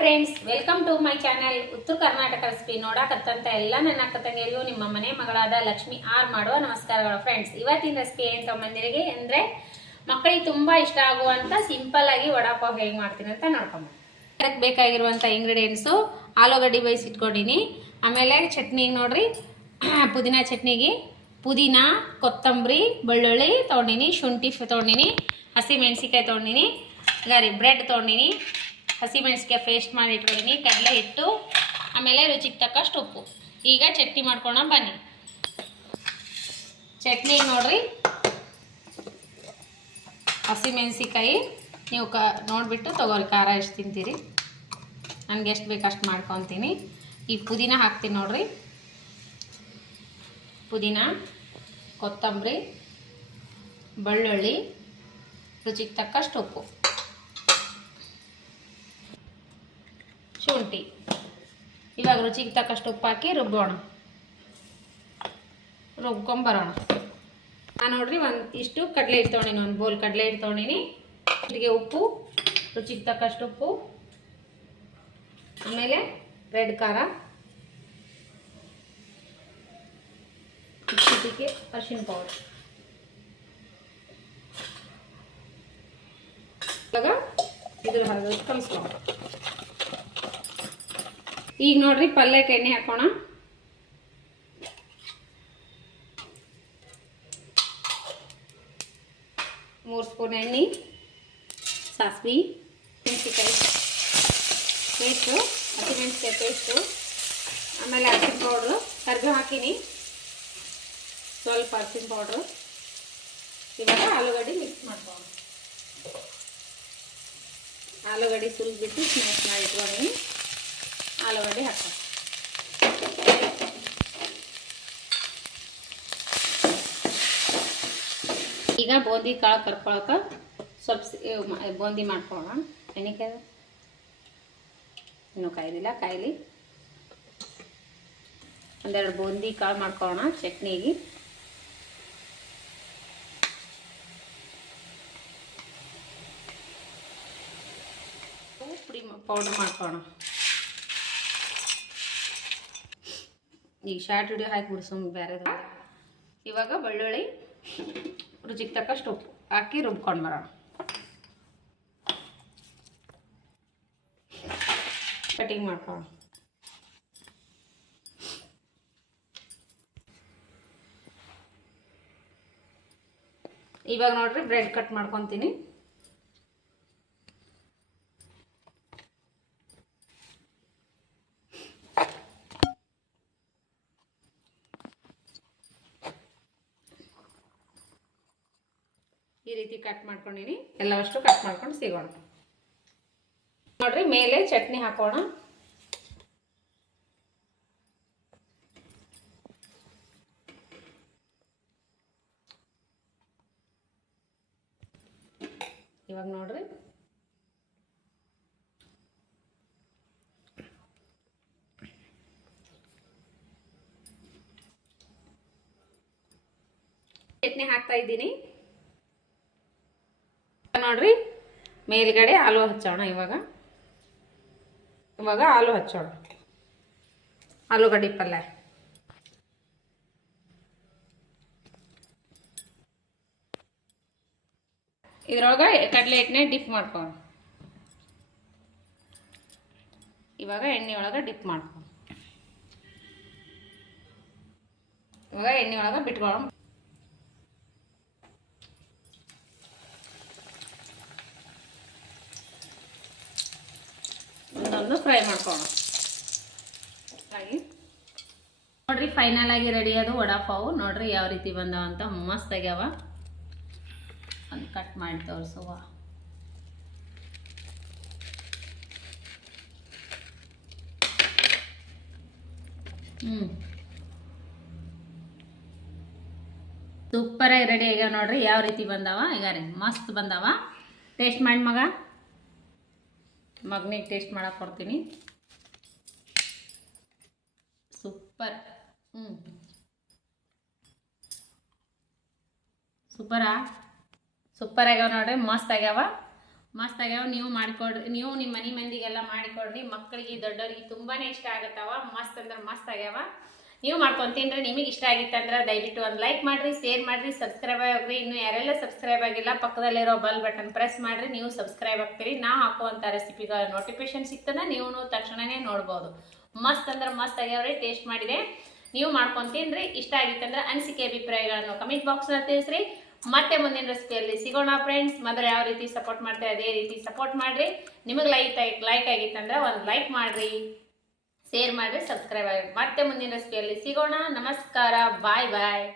Friends, welcome to my channel Uttara Karnataka recipe. ನೋಡಕತ್ತಂತ ಎಲ್ಲ ನನ್ನ ಅಕ್ಕ ತಂಗಿಯರಿಗೂ ನಿಮ್ಮ ಮನೆ ಮಗಳಾದ ಲಕ್ಷ್ಮಿ ಆರ್ ಮಾಡುವ ನಮಸ್ಕಾರಗಳು. ಫ್ರೆಂಡ್ಸ್, ಇವತ್ತಿನ ರೆಸಿಪಿ ಏನು ತಗೊಂಬಂದಿರಿಗೆ ಅಂದರೆ ಮಕ್ಕಳಿಗೆ ತುಂಬ ಇಷ್ಟ ಆಗುವಂಥ ಸಿಂಪಲ್ ಆಗಿ ವಡಾಪಾವ್ ಹೇಗೆ ಮಾಡ್ತೀನಿ ಅಂತ ನೋಡ್ಕೊಂಬ. ಅದಕ್ಕೆ ಬೇಕಾಗಿರುವಂಥ ಇಂಗ್ರೀಡಿಯೆಂಟ್ಸು ಆಲೂಗಡ್ಡೆ ಬೇಯಿಸಿಟ್ಕೊಂಡಿನಿ. ಆಮೇಲೆ ಚಟ್ನಿಗೆ ನೋಡ್ರಿ, ಪುದೀನ ಚಟ್ನಿಗೆ ಪುದೀನ, ಕೊತ್ತಂಬರಿ, ಬೆಳ್ಳುಳ್ಳಿ ತೊಗೊಂಡಿನಿ, ಶುಂಠಿ ತೊಗೊಂಡಿನಿ, ಹಸಿ ಮೆಣಸಿಕಾಯಿ ತೊಗೊಂಡಿನಿ, ಈಗ ಬ್ರೆಡ್ ತೊಗೊಂಡಿನಿ, ಹಸಿ ಮೆಣಸಿಕಾಯಿ ಪೇಸ್ಟ್ ಮಾಡಿ ಇಟ್ಕೊಂಡಿನಿ, ಕಡಲೆ ಹಿಟ್ಟು, ಆಮೇಲೆ ರುಚಿಗೆ ತಕ್ಕಷ್ಟು ಉಪ್ಪು. ಈಗ ಚಟ್ನಿ ಮಾಡ್ಕೊಳ್ಳೋಣ ಬನ್ನಿ. ಚಟ್ನಿಗೆ ನೋಡ್ರಿ, ಹಸಿ ಮೆಣಸಿಕಾಯಿ ನೀವು ನೋಡಿಬಿಟ್ಟು ತೊಗೊಳ್ರಿ, ಖಾರ ಎಷ್ಟು ತಿಂತೀರಿ, ನನಗೆ ಎಷ್ಟು ಬೇಕು ಅಷ್ಟು ಮಾಡ್ಕೊತೀನಿ. ಈ ಪುದೀನ ಹಾಕ್ತೀನಿ ನೋಡ್ರಿ, ಪುದೀನ, ಕೊತ್ತಂಬರಿ, ಬೆಳ್ಳುಳ್ಳಿ, ರುಚಿಗೆ ತಕ್ಕಷ್ಟು ಉಪ್ಪು, ಶುಂಠಿ. ಇವಾಗ ರುಚಿಗೆ ತಕ್ಕಷ್ಟು ಉಪ್ಪು ಹಾಕಿ ರುಬ್ಕೊಂಬರೋಣ. ನಾನು ನೋಡ್ರಿ ಇಷ್ಟು ಕಡಲೆ ಹಿಟ್ಟು ತೊಗೊಂಡಿನಿ, ಒಂದು ಬೋಲ್ ಕಡಲೆ ಹಿಟ್ಟು ತೊಗೊಂಡಿನಿ. ಇಲ್ಲಿಗೆ ಉಪ್ಪು, ರುಚಿಗೆ ತಕ್ಕಷ್ಟು ಉಪ್ಪು, ಆಮೇಲೆ ರೆಡ್ ಖಾರ, ಚಿಟಿಕೆ ಅರಿಶಿನ ಪೌಡರ್. ಇವಾಗ ಇದ್ರ ಹರಿದು ಕಲಿಸ್ಕೊಂಡು ಈಗ ನೋಡ್ರಿ ಪಲ್ಯಕ್ಕೆ ಎಣ್ಣೆ ಹಾಕೋಣ. ಮೂರು ಸ್ಪೂನ್ ಎಣ್ಣೆ, ಸಾಸಿವೆ, ಮೆಣಸಿಕಾಯಿ ಪೇಸ್ಟು, ಹಸಿಮೆಣಸಿಕಾಯಿ ಪೇಸ್ಟು, ಆಮೇಲೆ ಅರಿಶಿನ ಪೌಡ್ರು, ಕರಿಬೇವು ಹಾಕಿನಿ, ಸ್ವಲ್ಪ ಅರಿಶಿನ ಪೌಡ್ರು. ಇವಾಗ ಆಲೂಗಡ್ಡೆ ಮಿಕ್ಸ್ ಮಾಡ್ಕೊಳ್ಳೋಣ. ಆಲೂಗಡ್ಡೆ ಸುರಿದ್ಬಿಟ್ಟು ಸ್ಮ್ಯಾಶ್ ಮಾಡಿ ಇಟ್ಕೊಂಡಿನಿ. ಆಲೂಗಡ್ಡೆ ಹಾಕ. ಈಗ ಬೂಂದಿ ಕಾಳು ಕರ್ಕೊಳಕ್ಕೆ ಸ್ವಲ್ಪ ಬೂಂದಿ ಮಾಡ್ಕೊಳ್ಳೋಣ. ಎಣ್ಣೆಕಾಯಿ ಇನ್ನೂ ಕಾಯ್ದಿಲ್ಲ, ಕಾಯ್ಲಿ. ಒಂದೆರಡು ಬೂಂದಿ ಕಾಳು ಮಾಡ್ಕೊಳ್ಳೋಣ ಚಟ್ನಿಗೆ. ಪುಡಿ ಪೌಡರ್ ಮಾಡ್ಕೊಳ್ಳೋಣ. ಈಗ ಶಾರ್ಟ್ ವಿಡಿಯೋ ಹಾಕಿ ಬಿಡಿಸೋದು ಬೇರೆದು. ಇವಾಗ ಬೆಳ್ಳುಳ್ಳಿ, ರುಚಿಗೆ ತಕ್ಕಷ್ಟು ಉಪ್ಪು ಹಾಕಿ ರುಬ್ಕೊಂಡು ಬರೋಣ. ಕಟಿಂಗ್ ಮಾಡ್ಕೊಳ್ಳೋಣ. ಇವಾಗ ನೋಡ್ರಿ ಬ್ರೆಡ್ ಕಟ್ ಮಾಡ್ಕೊತೀನಿ. ಈ ರೀತಿ ಕಟ್ ಮಾಡ್ಕೊಂಡಿನಿ. ಎಲ್ಲವಷ್ಟು ಕಟ್ ಮಾಡ್ಕೊಂಡು ಸಿಗೋಣ. ನೋಡ್ರಿ ಮೇಲೆ ಚಟ್ನಿ ಹಾಕೋಣ. ಇವಾಗ ನೋಡ್ರಿ ಚಟ್ನಿ ಹಾಕ್ತಾ ಇದ್ದೀನಿ. ನೋಡ್ರಿ ಮೇಲ್ಗಡೆ ಆಲೂ ಹಚ್ಚೋಣ. ಇವಾಗ ಆಲೂ ಹಚ್ಚೋಣ. ಆಲೂಗಡ್ಡೆ ಪಲ್ಯ. ಇದ್ರೊಳಗೆ ಕಡಲೆ ಹಿಟ್ಟನ್ನೇ ಡಿಪ್ ಮಾಡ್ಕೊಳ್ಳೋಣ. ಇವಾಗ ಎಣ್ಣೆ ಒಳಗೆ ಡಿಪ್ ಮಾಡ್ಕೊಳ್ಳೋಣ. ಇವಾಗ ಎಣ್ಣೆ ಒಳಗೆ ಬಿಟ್ಕೊಳ್ಳೋಣ. ಒಂದೊಂದು ಫ್ರೈ ಮಾಡ್ಕೊಳ್ಳೋಣ. ಹಾಗೆ ನೋಡ್ರಿ ಫೈನಲ್ ಆಗಿ ರೆಡಿ ಅದು ವಡಾಪಾವು. ನೋಡ್ರಿ ಯಾವ ರೀತಿ ಬಂದವ ಅಂತ, ಮಸ್ತ್ ಆಗ್ಯಾವ. ಒಂದು ಕಟ್ ಮಾಡಿ ತೋರಿಸುವ. ಸೂಪರಾಗಿ ರೆಡಿ ಆಗ್ಯಾವ ನೋಡ್ರಿ, ಯಾವ ರೀತಿ ಬಂದವ. ಈಗ ರೀ ಮಸ್ತ್ ಬಂದವ. ಟೇಸ್ಟ್ ಮಾಡಿ ಮಗನಿಗೆ ಟೇಸ್ಟ್ ಮಾಡಕ್ಕೆ ಕೊಡ್ತೀನಿ. ಸೂಪರ್. ಸೂಪರ್ ಆಗ್ಯಾವ ನೋಡ್ರಿ, ಮಸ್ತ್ ಆಗ್ಯಾವ. ಮಸ್ತ್ ಆಗ್ಯಾವ. ನೀವು ಮಾಡಿಕೊಡ್ರಿ, ನೀವು ನಿಮ್ಮ ಮನೆ ಮಂದಿಗೆಲ್ಲ ಮಾಡಿಕೊಡ್ರಿ. ಮಕ್ಕಳಿಗೆ ದೊಡ್ಡವ್ರಿಗೆ ತುಂಬಾ ಇಷ್ಟ ಆಗತ್ತವ. ಮಸ್ತ್ ಅಂದ್ರೆ ಮಸ್ತ್ ಆಗ್ಯಾವ. ನೀವು ಮಾಡ್ಕೊಂಡು ತಿನ್ರಿ. ನಿಮಗೆ ಇಷ್ಟ ಆಗಿತ್ತಂದ್ರೆ ದಯವಿಟ್ಟು ಒಂದು ಲೈಕ್ ಮಾಡಿರಿ, ಶೇರ್ ಮಾಡಿರಿ, ಸಬ್ಸ್ಕ್ರೈಬ್ ಆಗಿರಿ. ಇನ್ನು ಯಾರೆಲ್ಲ ಸಬ್ಸ್ಕ್ರೈಬ್ ಆಗಿಲ್ಲ ಪಕ್ಕದಲ್ಲಿರೋ ಬೆಲ್ ಬಟನ್ ಪ್ರೆಸ್ ಮಾಡಿರಿ, ನೀವು ಸಬ್ಸ್ಕ್ರೈಬ್ ಆಗ್ತೀರಿ. ನಾ ಹಾಕುವಂಥ ರೆಸಿಪಿಗಳ ನೋಟಿಫಿಕೇಶನ್ ಸಿಗ್ತದ, ನೀವು ತಕ್ಷಣನೇ ನೋಡ್ಬೋದು. ಮಸ್ತ್ ಅಂದ್ರೆ ಮಸ್ತ್ ಆಗ್ಯಾವ್ರಿ. ಟೇಸ್ಟ್ ಮಾಡಿದೆ, ನೀವು ಮಾಡ್ಕೊಂಡು ತಿನ್ರಿ. ಇಷ್ಟ ಆಗಿತ್ತಂದ್ರೆ ಅನಿಸಿಕೆ ಅಭಿಪ್ರಾಯಗಳನ್ನು ಕಮೆಂಟ್ ಬಾಕ್ಸ್ನಲ್ಲಿ ತಿಳಿಸ್ರಿ. ಮತ್ತೆ ಮುಂದಿನ ರೆಸಿಪಿಯಲ್ಲಿ ಸಿಗೋಣ ಫ್ರೆಂಡ್ಸ್. ಮೊದಲು ಯಾವ ರೀತಿ ಸಪೋರ್ಟ್ ಮಾಡ್ತೀವಿ ಅದೇ ರೀತಿ ಸಪೋರ್ಟ್ ಮಾಡಿರಿ. ನಿಮಗೆ ಲೈಕ್ ಆಗಿತ್ತಂದ್ರೆ ಒಂದು ಲೈಕ್ ಮಾಡಿರಿ, ಶೇರ್ ಮಾಡಿರಿ, ಸಬ್ಸ್ಕ್ರೈಬ್ ಆಗಿರಿ. ಮತ್ತೆ ಮುಂದಿನ ರೆಸಿಪಿಯಲ್ಲಿ ಸಿಗೋಣ. ನಮಸ್ಕಾರ, ಬಾಯ್ ಬಾಯ್.